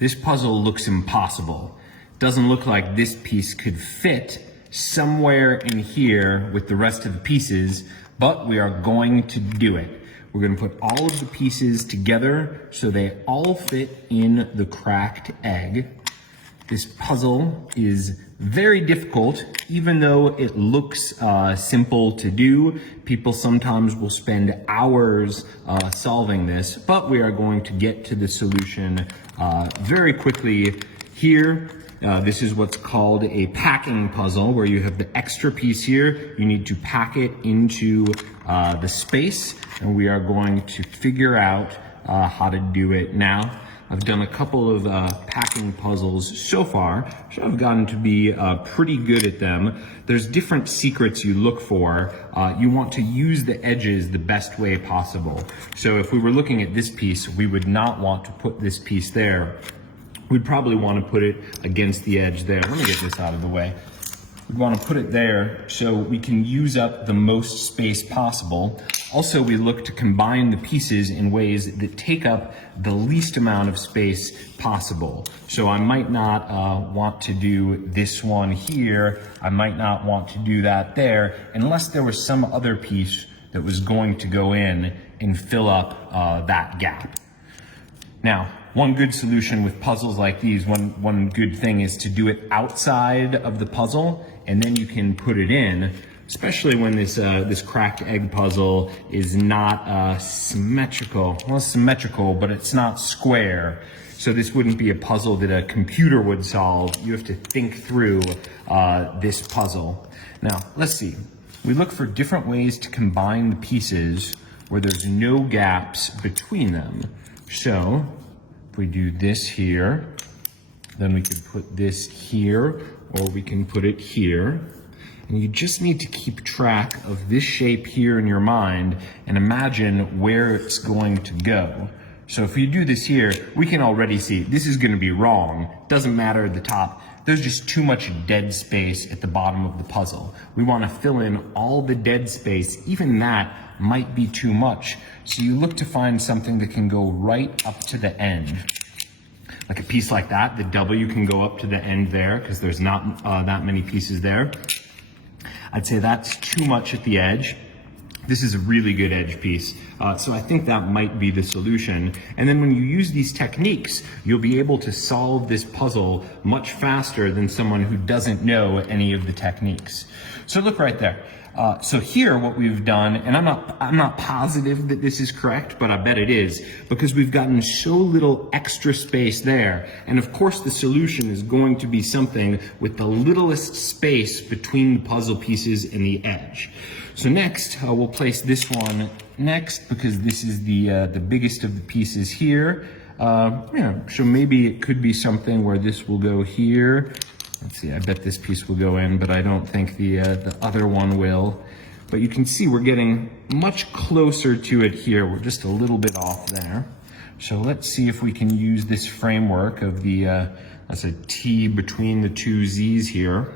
This puzzle looks impossible. Doesn't look like this piece could fit somewhere in here with the rest of the pieces, but we are going to do it. We're going to put all of the pieces together so they all fit in the cracked egg. This puzzle is very difficult, even though it looks simple to do. People sometimes will spend hours solving this, but we are going to get to the solution very quickly here. This is what's called a packing puzzle, where you have the extra piece here. You need to pack it into the space, and we are going to figure out how to do it now. I've done a couple of packing puzzles so far, so I've gotten to be pretty good at them. There's different secrets you look for. You want to use the edges the best way possible. So if we were looking at this piece, we would not want to put this piece there. We'd probably want to put it against the edge there. Let me get this out of the way. We want to put it there so we can use up the most space possible. Also, we look to combine the pieces in ways that take up the least amount of space possible. So I might not want to do this one here. I might not want to do that there, unless there was some other piece that was going to go in and fill up that gap. Now, one good solution with puzzles like these, one good thing is to do it outside of the puzzle, and then you can put it in, especially when this cracked egg puzzle is not symmetrical. Well, it's symmetrical, but it's not square. So this wouldn't be a puzzle that a computer would solve. You have to think through this puzzle. Now, let's see. We look for different ways to combine the pieces where there's no gaps between them. So, if we do this here, then we could put this here, or we can put it here. And you just need to keep track of this shape here in your mind and imagine where it's going to go. So if you do this here, we can already see this is going to be wrong. Doesn't matter at the top. There's just too much dead space at the bottom of the puzzle. We want to fill in all the dead space. Even that might be too much. So you look to find something that can go right up to the end. Like a piece like that, the W can go up to the end there because there's not that many pieces there. I'd say that's too much at the edge. This is a really good edge piece. So I think that might be the solution. And then when you use these techniques, you'll be able to solve this puzzle much faster than someone who doesn't know any of the techniques. So look right there. So here what we've done, and I'm not positive that this is correct, but I bet it is, because we've gotten so little extra space there. And of course the solution is going to be something with the littlest space between the puzzle pieces and the edge. So next, we'll place this one next, because this is the biggest of the pieces here. So maybe it could be something where this will go here. Let's see, I bet this piece will go in, but I don't think the other one will. But you can see we're getting much closer to it here. We're just a little bit off there. So let's see if we can use this framework of the, that's a T between the two Z's here.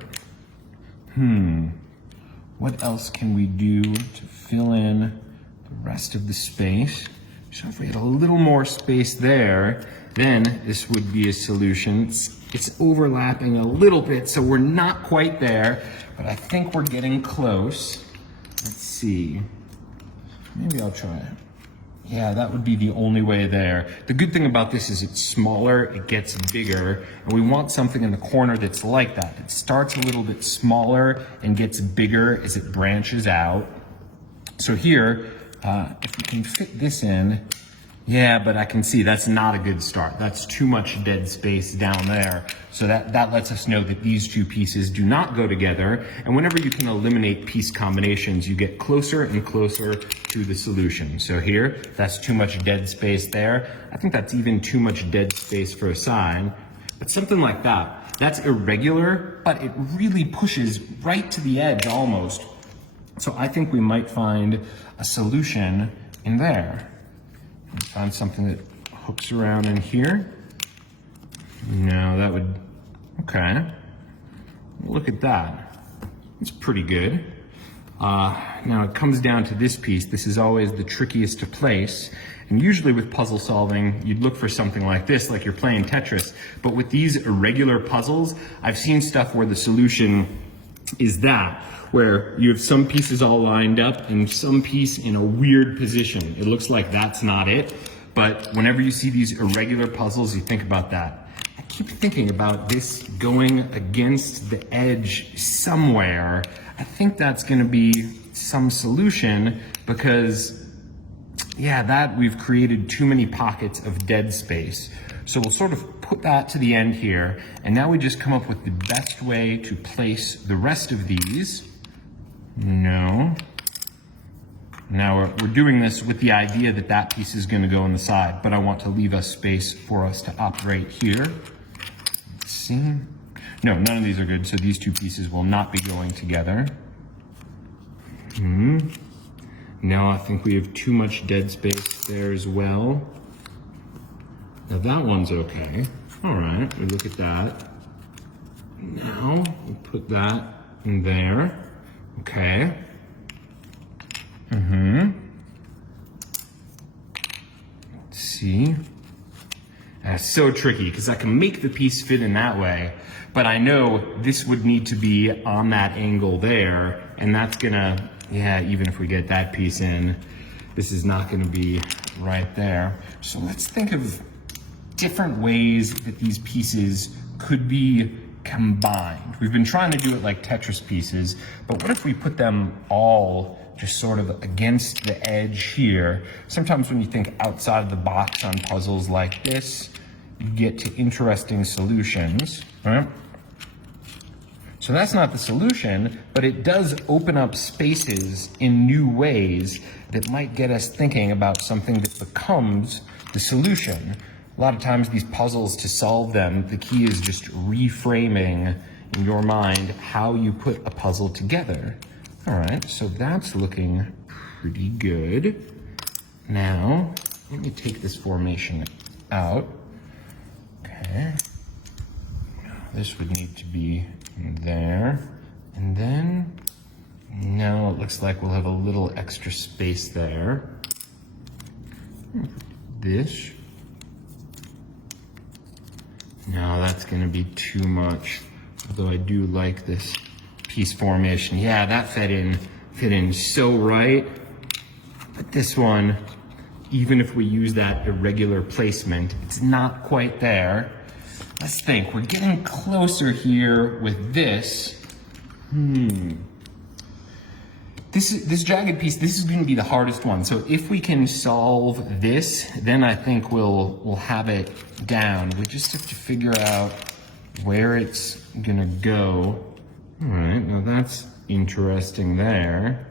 What else can we do to fill in the rest of the space? So if we had a little more space there, then this would be a solution. It's overlapping a little bit, so we're not quite there, but I think we're getting close. Let's see. Maybe I'll try it. Yeah, that would be the only way there. The good thing about this is it's smaller, it gets bigger, and we want something in the corner that's like that. It starts a little bit smaller and gets bigger as it branches out. So here, if we can fit this in, yeah, but I can see that's not a good start. That's too much dead space down there. So that lets us know that these two pieces do not go together. And whenever you can eliminate piece combinations, you get closer and closer to the solution. So here, that's too much dead space there. I think that's even too much dead space for a side. But something like that, that's irregular, but it really pushes right to the edge almost. So I think we might find a solution in there. Find something that hooks around in here. No, that would, okay. Look at that. It's pretty good. Now it comes down to this piece. This is always the trickiest to place. And usually with puzzle solving, you'd look for something like this, like you're playing Tetris. But with these irregular puzzles, I've seen stuff where the solution is that, where you have some pieces all lined up and some piece in a weird position. It looks like that's not it, but whenever you see these irregular puzzles, you think about that. I keep thinking about this going against the edge somewhere. I think that's gonna be some solution because, yeah, that we've created too many pockets of dead space. So we'll sort of put that to the end here, and now we just come up with the best way to place the rest of these. No. Now we're doing this with the idea that that piece is gonna go on the side, but I want to leave us space for us to operate here. Let's see. No, none of these are good, so these two pieces will not be going together. Now I think we have too much dead space there as well. Now that one's okay. All right, we look at that. Now we'll put that in there. Okay. Let's see. That's so tricky because I can make the piece fit in that way, but I know this would need to be on that angle there, and that's gonna, yeah, even if we get that piece in, this is not gonna be right there. So let's think of different ways that these pieces could be combined. We've been trying to do it like Tetris pieces, but what if we put them all just sort of against the edge here? Sometimes when you think outside of the box on puzzles like this, you get to interesting solutions, right? So that's not the solution, but it does open up spaces in new ways that might get us thinking about something that becomes the solution. A lot of times these puzzles, to solve them, the key is just reframing in your mind how you put a puzzle together. All right, so that's looking pretty good. Now, let me take this formation out. Okay. Now, this would need to be there. And then, now it looks like we'll have a little extra space there. This. No, that's gonna be too much. Although I do like this piece formation. Yeah, that fit in so right. But this one, even if we use that irregular placement, it's not quite there. Let's think, we're getting closer here with this. This jagged piece, this is gonna be the hardest one. So if we can solve this, then I think we'll have it down. We just have to figure out where it's gonna go. All right, now that's interesting there.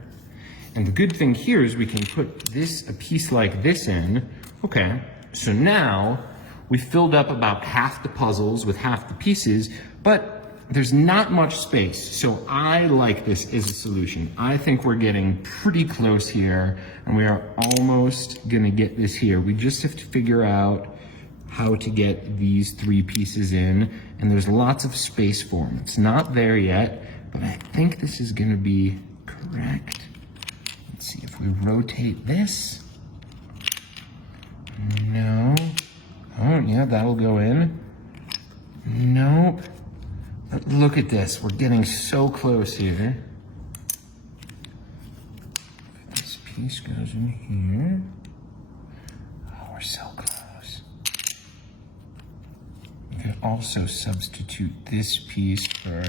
And the good thing here is we can put a piece like this in. Okay, so now we filled up about half the puzzles with half the pieces, but there's not much space. So I like this as a solution. I think we're getting pretty close here, and we are almost gonna get this here. We just have to figure out how to get these three pieces in, and there's lots of space for them. It's not there yet, but I think this is gonna be correct. Let's see if we rotate this. No. Oh, yeah, that'll go in. Nope. But look at this, we're getting so close here. This piece goes in here. Oh, we're so close. We could also substitute this piece for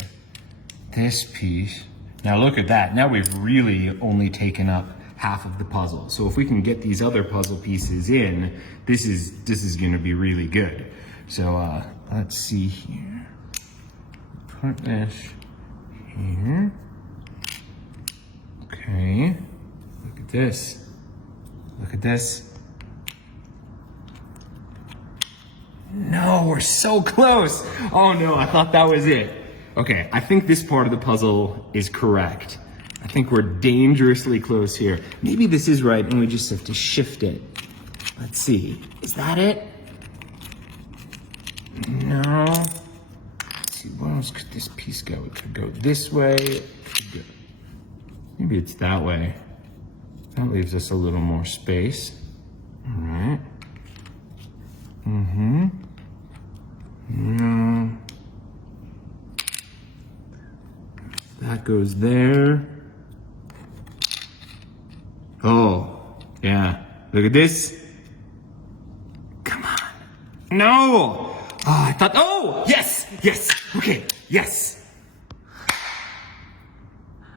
this piece. Now look at that, now we've really only taken up half of the puzzle. So if we can get these other puzzle pieces in, this is gonna be really good. So let's see here. Put this here. Okay, look at this. Look at this. No, we're so close. Oh no, I thought that was it. Okay, I think this part of the puzzle is correct. I think we're dangerously close here. Maybe this is right and we just have to shift it. Let's see, is that it? No. Let's see, where else could this piece go? It could go this way. It could go. Maybe it's that way. That leaves us a little more space. All right. That goes there. Oh, yeah. Look at this. Come on. No! Oh, I thought, oh, yes, yes, okay, yes.